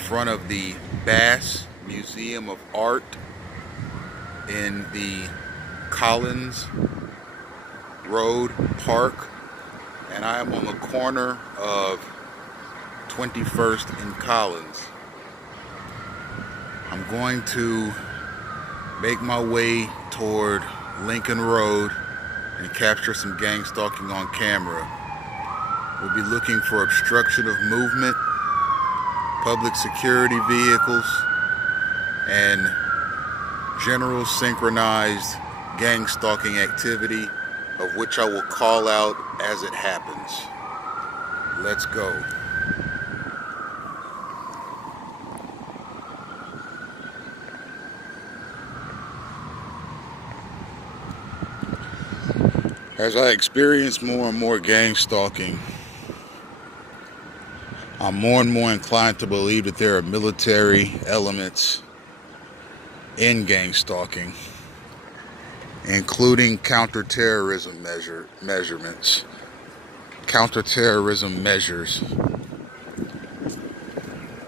front of the Bass Museum of Art in the Collins Road Park, and I am on the corner of 21st and Collins. I'm going to make my way toward Lincoln Road and capture some gang stalking on camera. We'll be looking for obstruction of movement, public security vehicles, and general synchronized gang stalking activity, of which I will call out as it happens. Let's go. As I experience more and more gang stalking, I'm more and more inclined to believe that there are military elements in gang stalking, including counterterrorism measures.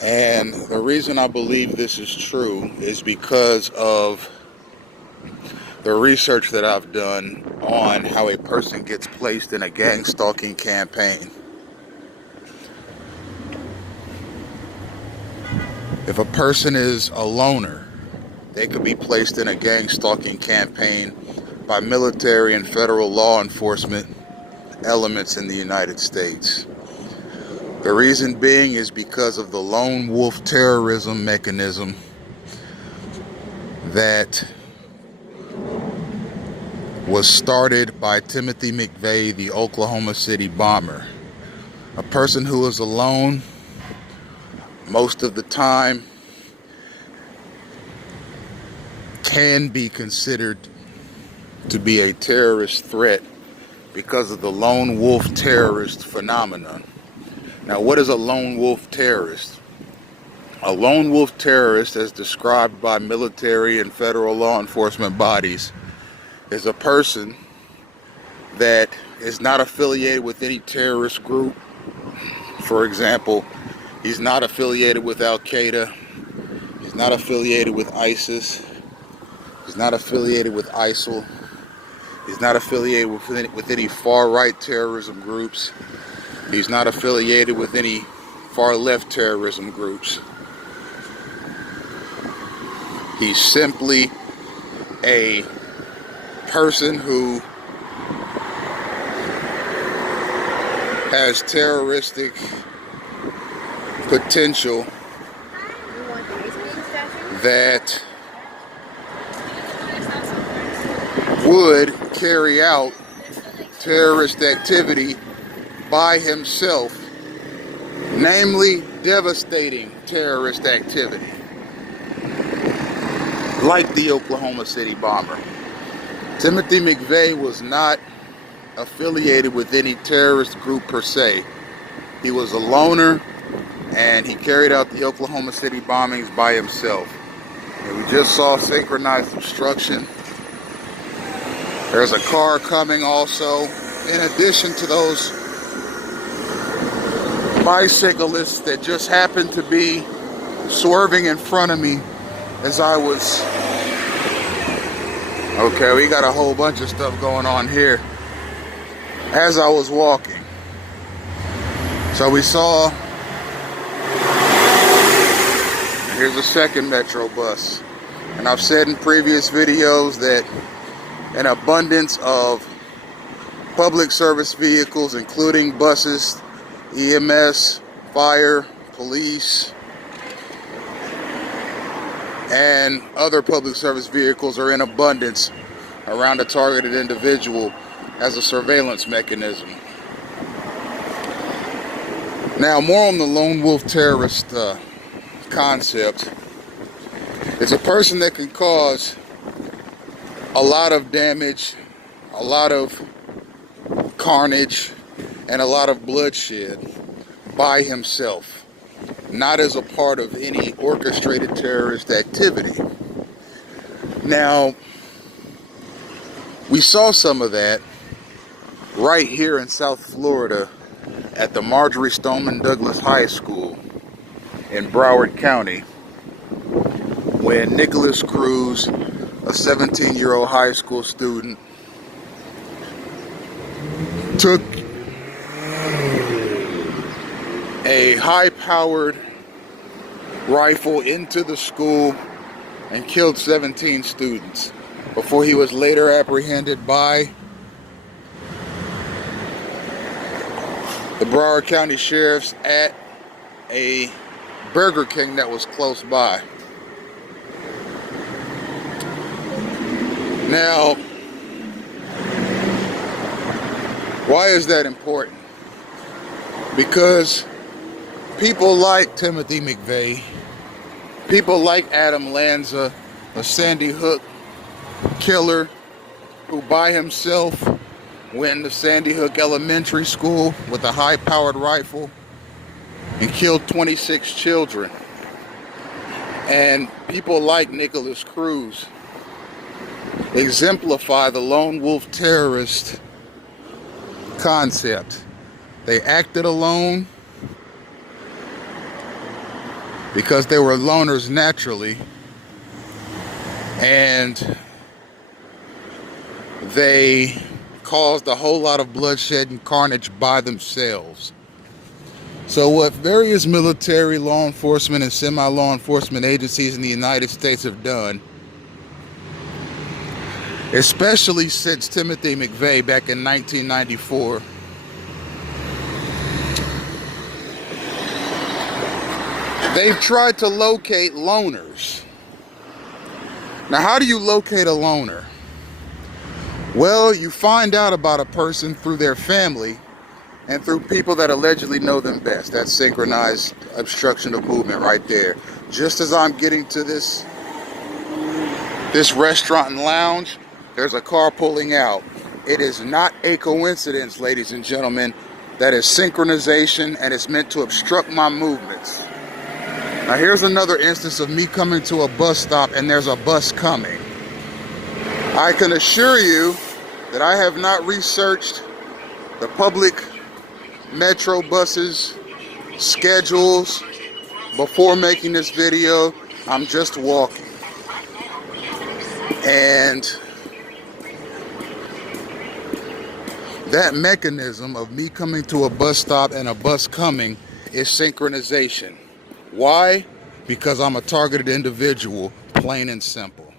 And the reason I believe this is true is because of the research that I've done on how a person gets placed in a gang stalking campaign. If a person is a loner, they could be placed in a gang stalking campaign by military and federal law enforcement elements in the United States. The reason being is because of the lone wolf terrorism mechanism that was started by Timothy McVeigh, the Oklahoma City bomber. A person who is alone most of the time can be considered to be a terrorist threat because of the lone wolf terrorist phenomenon. Now, what is a lone wolf terrorist? A lone wolf terrorist, as described by military and federal law enforcement bodies, is a person that is not affiliated with any terrorist group. For example, he's not affiliated with Al-Qaeda, he's not affiliated with ISIS, he's not affiliated with ISIL, he's not affiliated with any far-right terrorism groups, he's not affiliated with any far-left terrorism groups. He's simply a person who has terroristic potential that would carry out terrorist activity by himself, namely devastating terrorist activity, like the Oklahoma City bomber. Timothy McVeigh was not affiliated with any terrorist group per se. He was a loner, and he carried out the Oklahoma City bombings by himself. And we just saw synchronized obstruction. There's a car coming also, in addition to those bicyclists that just happened to be swerving in front of me as I was... Okay, we got a whole bunch of stuff going on here as I was walking. So we saw, here's a second Metro bus. And I've said in previous videos that an abundance of public service vehicles, including buses, EMS, fire, police, and other public service vehicles are in abundance around a targeted individual as a surveillance mechanism. Now, more on the lone wolf terrorist concept. It's a person that can cause a lot of damage, a lot of carnage, and a lot of bloodshed by himself, not as a part of any orchestrated terrorist activity. Now, we saw some of that right here in South Florida at the Marjorie Stoneman Douglas High School. in Broward County when Nicholas Cruz, a 17-year-old high school student, took a high-powered rifle into the school and killed 17 students before he was later apprehended by the Broward County Sheriffs at a Burger King that was close by. Now, why is that important? Because people like Timothy McVeigh, people like Adam Lanza, a Sandy Hook killer who by himself went to Sandy Hook Elementary School with a high-powered rifle and killed 26 children. And people like Nicholas Cruz exemplify the lone wolf terrorist concept. They acted alone because they were loners naturally, and they caused a whole lot of bloodshed and carnage by themselves. So what various military, law enforcement, and semi-law enforcement agencies in the United States have done, especially since Timothy McVeigh back in 1994, they've tried to locate loners. Now, how do you locate a loner? Well, you find out about a person through their family and through people that allegedly know them best. That's synchronized obstruction of movement right there. Just as I'm getting to this restaurant and lounge, there's a car pulling out. It is not a coincidence, ladies and gentlemen. That is synchronization, and it's meant to obstruct my movements. Now here's another instance of me coming to a bus stop and there's a bus coming. I can assure you that I have not researched the public metro buses schedules before making this video. I'm just walking. And that mechanism of me coming to a bus stop and a bus coming is synchronization. Why? Because I'm a targeted individual, plain and simple.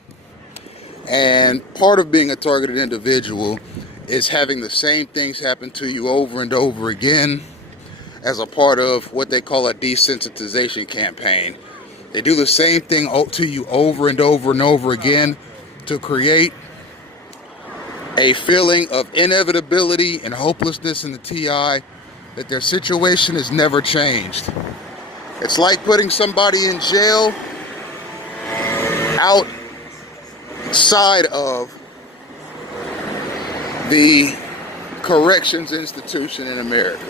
And part of being a targeted individual is having the same things happen to you over and over again as a part of what they call a desensitization campaign. They do the same thing to you over and over and over again to create a feeling of inevitability and hopelessness in the TI that their situation has never changed. It's like putting somebody in jail outside of the corrections institution in America.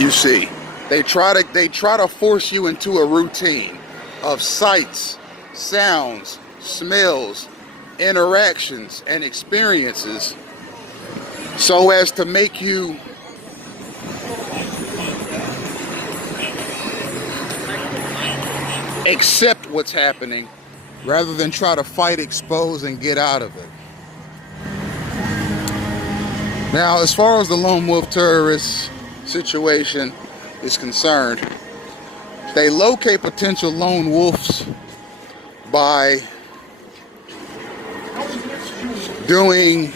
You see, they try to force you into a routine of sights, sounds, smells, interactions, and experiences so as to make you accept what's happening rather than try to fight, expose, and get out of it. Now, as far as the lone wolf terrorist situation is concerned, they locate potential lone wolves by doing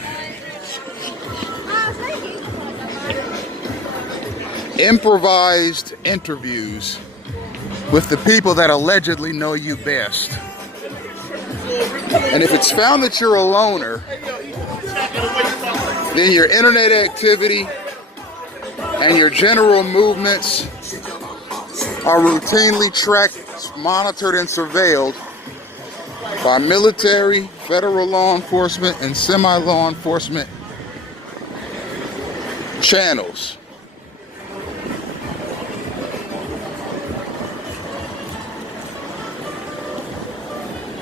improvised interviews with the people that allegedly know you best. And if it's found that you're a loner, then your internet activity and your general movements are routinely tracked, monitored, and surveilled by military, federal law enforcement, and semi-law enforcement channels.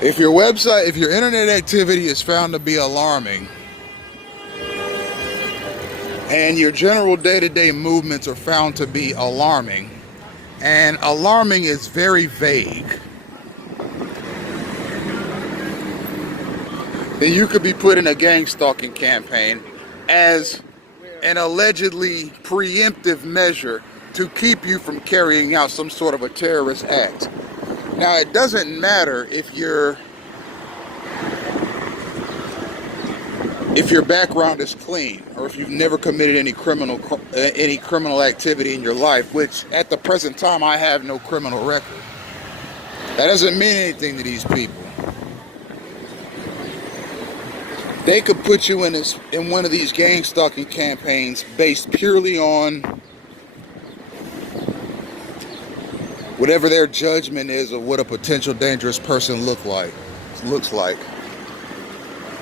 If your internet activity is found to be alarming, and your general day-to-day movements are found to be alarming, And alarming is very vague. Then you could be put in a gang stalking campaign as an allegedly preemptive measure to keep you from carrying out some sort of a terrorist act. Now, it doesn't matter if your background is clean, or if you've never committed any criminal activity in your life, which at the present time I have no criminal record. That doesn't mean anything to these people. They could put you in one of these gang stalking campaigns based purely on whatever their judgment is of what a potential dangerous person looks like.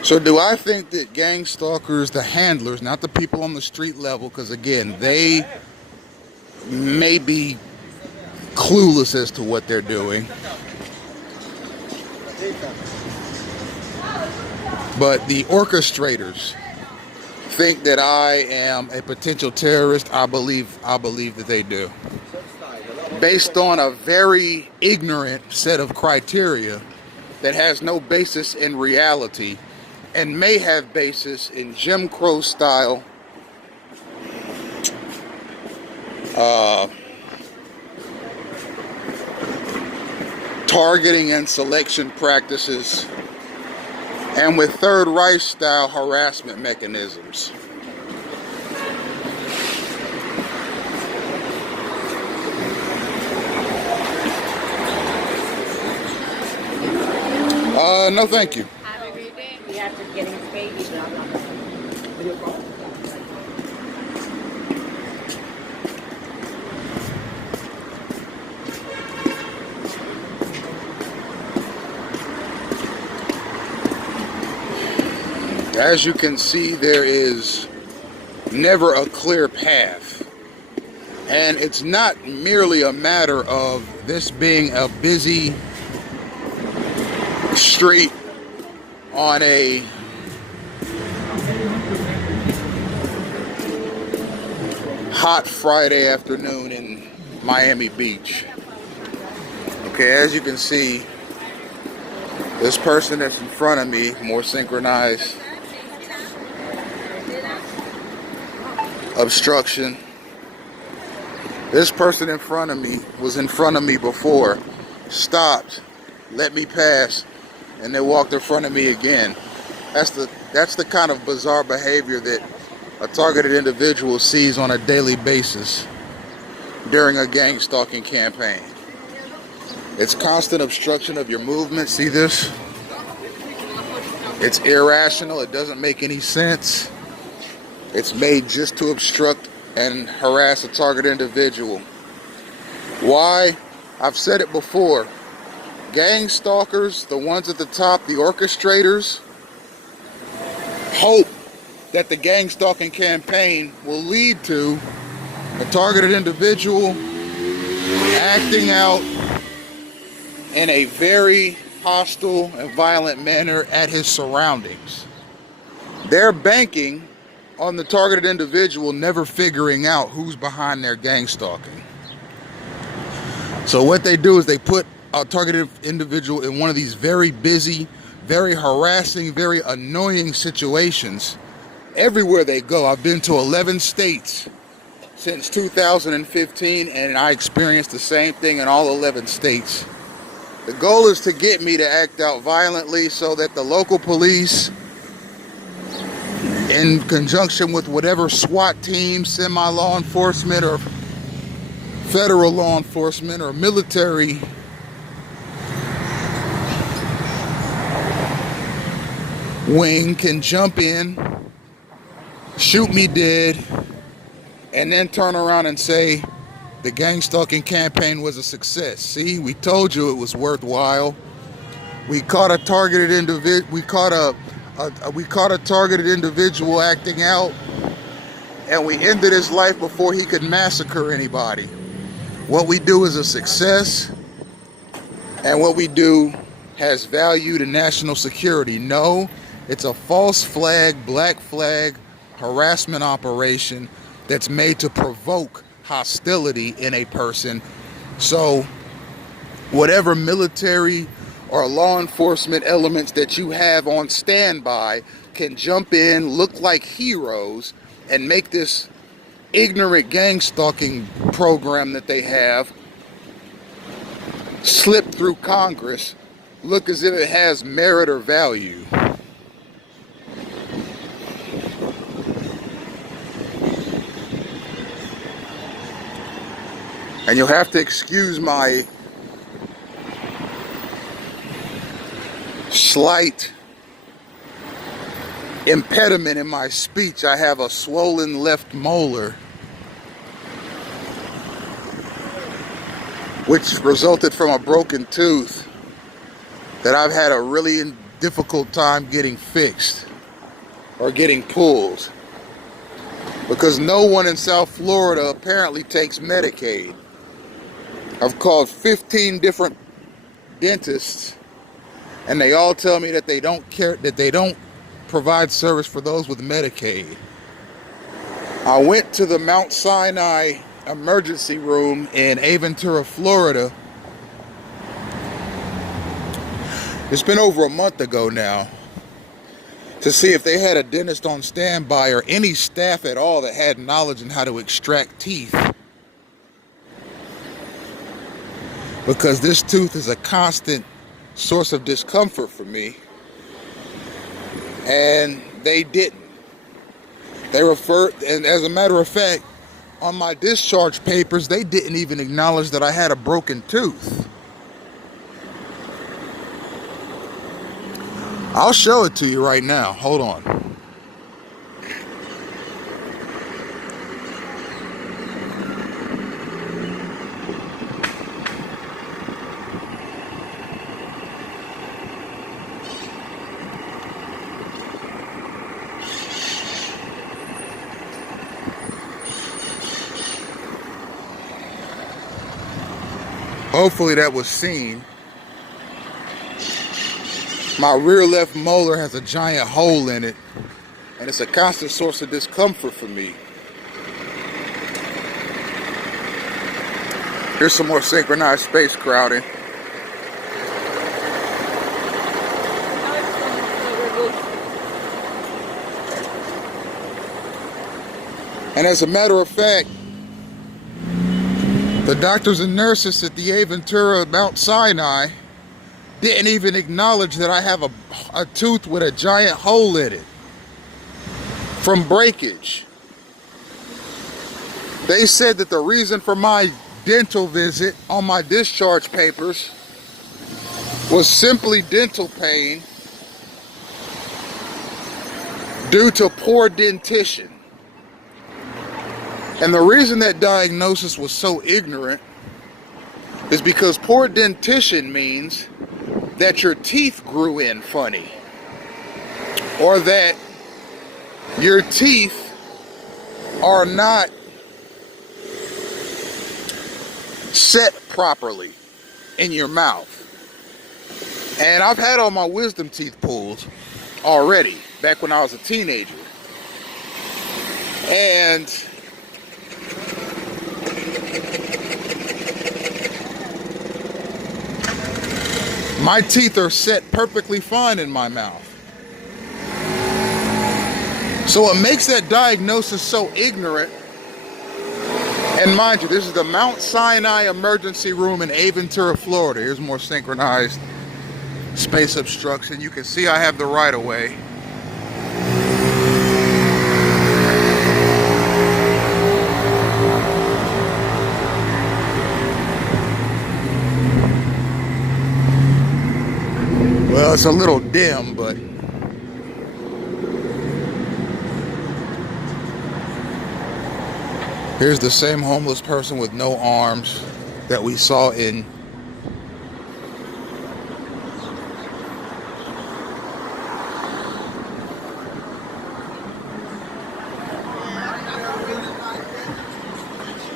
So do I think that gang stalkers, the handlers, not the people on the street level, because again, they may be clueless as to what they're doing, but the orchestrators think that I am a potential terrorist? I believe that they do. Based on a very ignorant set of criteria that has no basis in reality and may have basis in Jim Crow style targeting and selection practices, and with Third Reich style harassment mechanisms. No thank you. Have a great day. We have to get his baby. As you can see, there is never a clear path. And it's not merely a matter of this being a busy street on a hot Friday afternoon in Miami Beach. Okay, as you can see, this person that's in front of me, more synchronized, obstruction. This person in front of me was in front of me before, stopped, let me pass, and they walked in front of me again. That's the kind of bizarre behavior that a targeted individual sees on a daily basis during a gang stalking campaign. It's constant obstruction of your movement. See this? It's irrational. It doesn't make any sense. It's made just to obstruct and harass a targeted individual. Why? I've said it before. Gang stalkers, the ones at the top, the orchestrators, hope that the gang stalking campaign will lead to a targeted individual acting out in a very hostile and violent manner at his surroundings. They're banking on the targeted individual never figuring out who's behind their gang stalking. So what they do is they put a targeted individual in one of these very busy, very harassing, very annoying situations everywhere they go. I've been to 11 states since 2015, and I experienced the same thing in all 11 states. The goal is to get me to act out violently so that the local police, in conjunction with whatever SWAT team, semi-law enforcement, or federal law enforcement, or military wing, can jump in, shoot me dead, and then turn around and say the gang stalking campaign was a success. See, we told you it was worthwhile. We caught a targeted individual. We caught a targeted individual acting out, and we ended his life before he could massacre anybody. What we do is a success, and what we do has value to national security. No, it's a false flag, black flag harassment operation that's made to provoke hostility in a person So whatever military or law enforcement elements that you have on standby can jump in, look like heroes, and make this ignorant gang stalking program that they have slip through Congress look as if it has merit or value. And you'll have to excuse my slight impediment in my speech. I have a swollen left molar, which resulted from a broken tooth that I've had a really difficult time getting fixed or getting pulled, because no one in South Florida apparently takes Medicaid. I've called 15 different dentists, and they all tell me that they don't care, that they don't provide service for those with Medicaid. I went to the Mount Sinai emergency room in Aventura, Florida. It's been over a month ago now, to see if they had a dentist on standby or any staff at all that had knowledge in how to extract teeth. Because this tooth is a constant source of discomfort for me. And they didn't. They referred, and as a matter of fact, on my discharge papers, they didn't even acknowledge that I had a broken tooth. I'll show it to you right now. Hold on. Hopefully that was seen. My rear left molar has a giant hole in it, and it's a constant source of discomfort for me. Here's some more synchronized space crowding. And as a matter of fact, the doctors and nurses at the Aventura Mount Sinai didn't even acknowledge that I have a tooth with a giant hole in it from breakage. They said that the reason for my dental visit on my discharge papers was simply dental pain due to poor dentition. And the reason that diagnosis was so ignorant is because poor dentition means that your teeth grew in funny, or that your teeth are not set properly in your mouth. And I've had all my wisdom teeth pulled already, back when I was a teenager. And my teeth are set perfectly fine in my mouth. So what makes that diagnosis so ignorant, and mind you, this is the Mount Sinai emergency room in Aventura, Florida. Here's more synchronized space obstruction. You can see I have the right of way. Well, it's a little dim, but here's the same homeless person with no arms that we saw in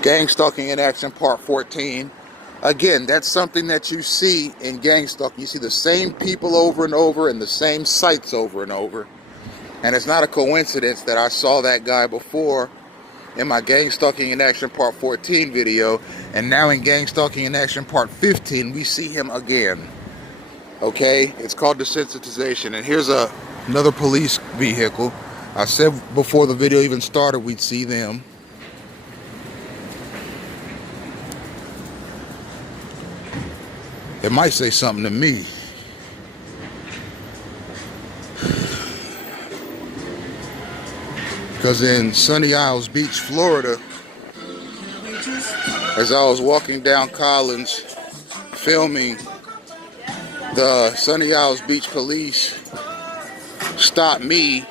Gang-stalking in Action Part 14. Again, that's something that you see in gang-stalking. You see the same people over and over and the same sites over and over. And it's not a coincidence that I saw that guy before in my Gang Stalking in Action Part 14 video, and now in Gang Stalking in Action Part 15, we see him again. Okay, it's called desensitization. And here's another police vehicle. I said before the video even started we'd see them. It might say something to me. Because in Sunny Isles Beach, Florida, as I was walking down Collins filming, the Sunny Isles Beach police stopped me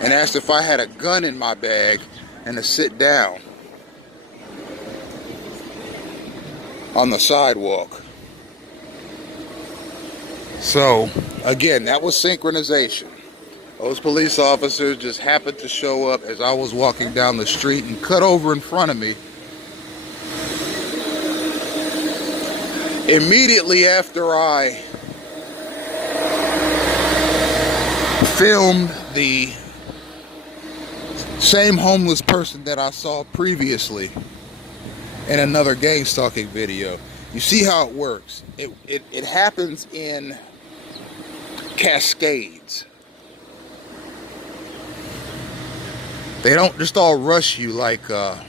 and asked if I had a gun in my bag and to sit down on the sidewalk. So, again, that was synchronization. Those police officers just happened to show up as I was walking down the street and cut over in front of me. Immediately after I filmed the same homeless person that I saw previously in another gang stalking video. You see how it works. It happens in cascades. They don't just all rush you like a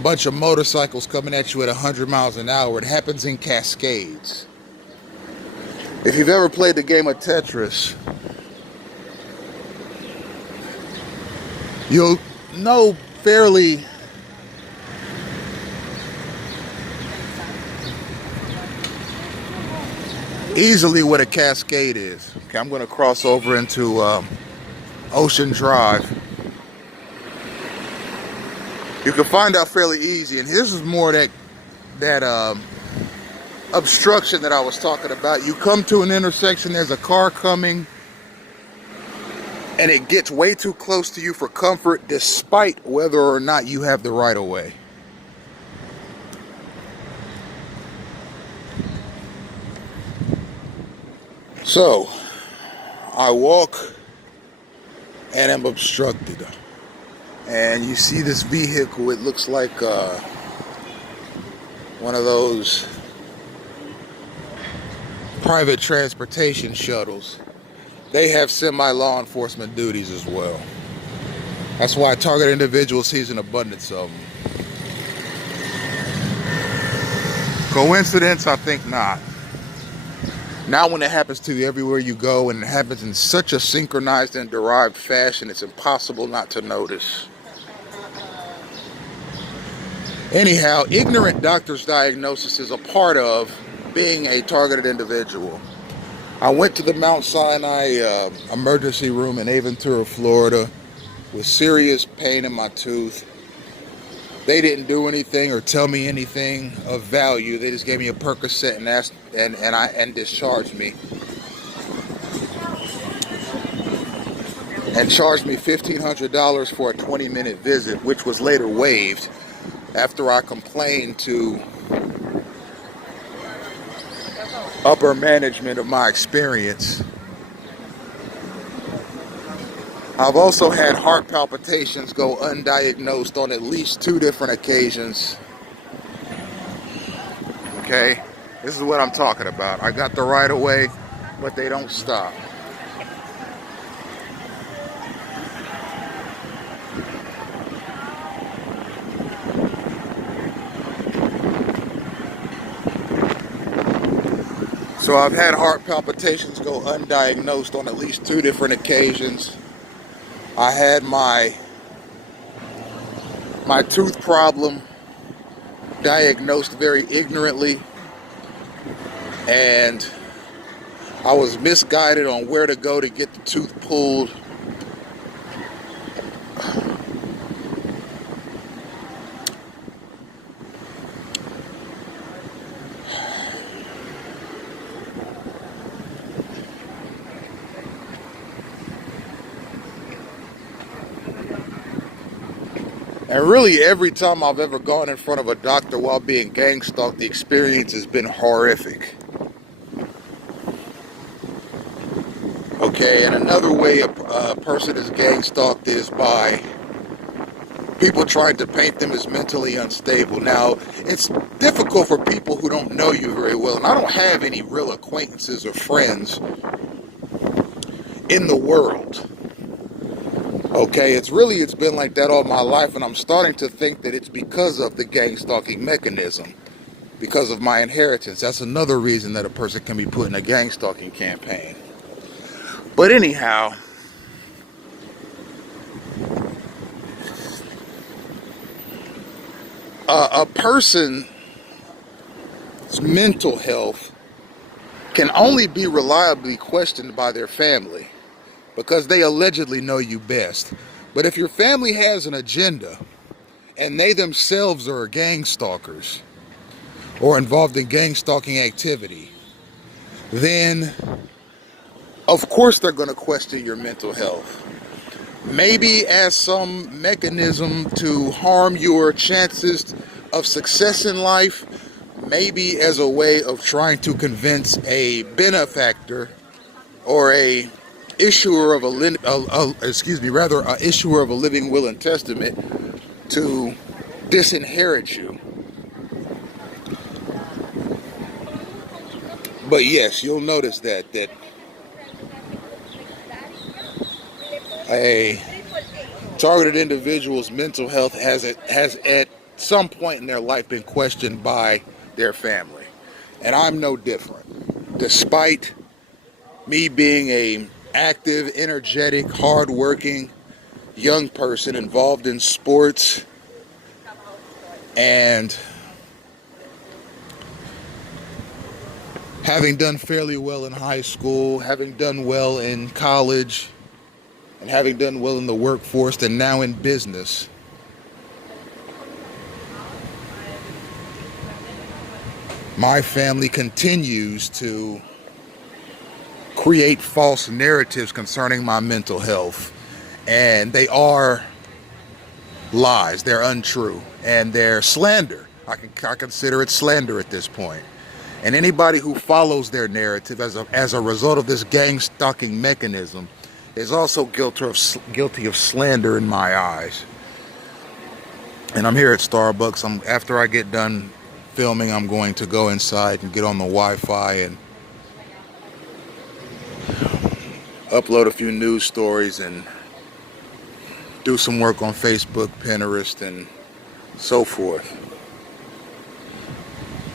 bunch of motorcycles coming at you at 100 miles an hour. It happens in cascades. If you've ever played the game of Tetris, you'll know fairly easily what a cascade is. Okay, I'm going to cross over into Ocean Drive. You can find out fairly easy, and this is more that obstruction that I was talking about. You come to an intersection, there's a car coming, and it gets way too close to you for comfort, despite whether or not you have the right of way. So, I walk and am obstructed. And you see this vehicle, it looks like one of those private transportation shuttles. They have semi-law enforcement duties as well. That's why target individual sees an abundance of them. Coincidence? I think not. Now when it happens to you everywhere you go, and it happens in such a synchronized and derived fashion, it's impossible not to notice. Anyhow, ignorant doctor's diagnosis is a part of being a targeted individual. I went to the Mount Sinai emergency room in Aventura, Florida, with serious pain in my tooth. They didn't do anything or tell me anything of value. They just gave me a Percocet and discharged me. And charged me $1,500 for a 20-minute visit, which was later waived after I complained to upper management of my experience. I've also had heart palpitations go undiagnosed on at least 2 different occasions. Okay, this is what I'm talking about. I got the right of way, but they don't stop. So I've had heart palpitations go undiagnosed on at least 2 different occasions. I had my tooth problem diagnosed very ignorantly, and I was misguided on where to go to get the tooth pulled. And really, every time I've ever gone in front of a doctor while being gang stalked, the experience has been horrific. Okay, and another way a person is gang stalked is by people trying to paint them as mentally unstable. Now, it's difficult for people who don't know you very well, and I don't have any real acquaintances or friends in the world. Okay, it's been like that all my life, and I'm starting to think that it's because of the gang stalking mechanism, because of my inheritance. That's another reason that a person can be put in a gang stalking campaign. But anyhow, a person's mental health can only be reliably questioned by their family because they allegedly know you best. But if your family has an agenda and they themselves are gang stalkers or involved in gang stalking activity, then of course they're going to question your mental health. Maybe as some mechanism to harm your chances of success in life, maybe as a way of trying to convince a benefactor or a issuer of a issuer of a living will and testament to disinherit you. But yes, you'll notice that a targeted individual's mental health has at some point in their life been questioned by their family. And I'm no different. Despite me being a active, energetic, hardworking young person involved in sports and having done fairly well in high school, having done well in college, and having done well in the workforce and now in business, my family continues to create false narratives concerning my mental health. And they are lies, they're untrue, and they're slander. I consider it slander at this point. And anybody who follows their narrative as a result of this gang stalking mechanism is also guilty of slander in my eyes. And I'm here at Starbucks. After I get done filming, I'm going to go inside and get on the Wi-Fi and upload a few news stories and do some work on Facebook, Pinterest, and so forth.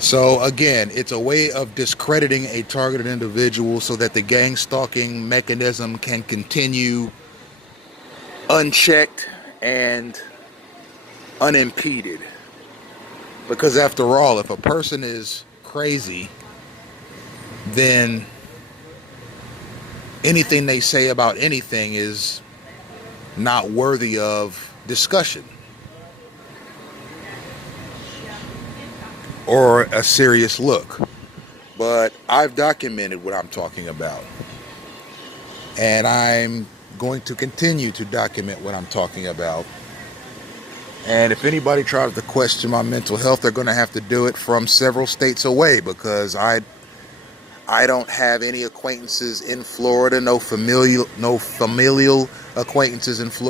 So again, it's a way of discrediting a targeted individual so that the gang stalking mechanism can continue unchecked and unimpeded. Because after all, if a person is crazy, then anything they say about anything is not worthy of discussion or a serious look. But I've documented what I'm talking about, and I'm going to continue to document what I'm talking about. And if anybody tries to question my mental health, they're going to have to do it from several states away, because I don't have any acquaintances in Florida, no familial acquaintances in Florida.